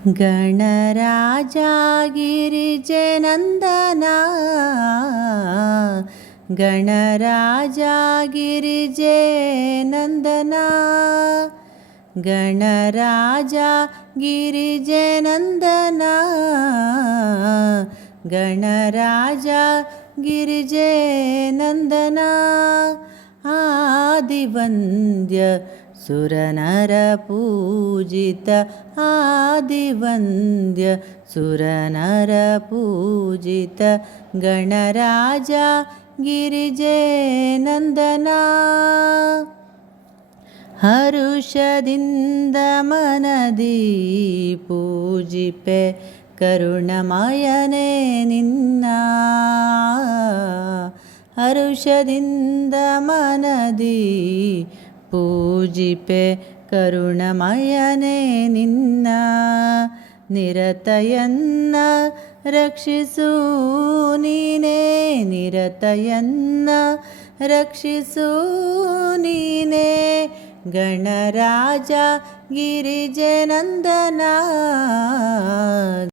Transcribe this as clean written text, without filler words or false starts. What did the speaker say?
ಗಣರಾಜ ಗಿರಿಜೆನಂದನ ಗಣರಾಜ ಗಿರಿಜೆನಂದನ ಗಣರಾಜ ಗಿರಿಜೆನಂದನ ಗಣರಾಜ ಗಿರಿಜೆನಂದನ ಆದಿವಂದ್ಯ ಸುರನರ ಪೂಜಿತ ಆದಿವಂದ್ಯ ಸುರನರ ಪೂಜಿತ ಗಣರಾಜ ಗಿರಿಜೆನಂದನ ಹರುಷದಿಂದ ಮನದಿ ಪೂಜಿಪೆ ಕರುಣಮಯನೇ ನಿನ್ನ ಹರುಷದಿಂದ ಮನದಿ ಪೂಜಿಪೆ ಕರುಣಮಯನೇ ನಿನ್ನ ನಿರತಯನ್ನ ರಕ್ಷಿಸು ನೀನೇ ನಿರತಯನ್ನ ರಕ್ಷಿಸು ನೀನೇ ಗಣರಾಜ ಗಿರಿಜೆನಂದನ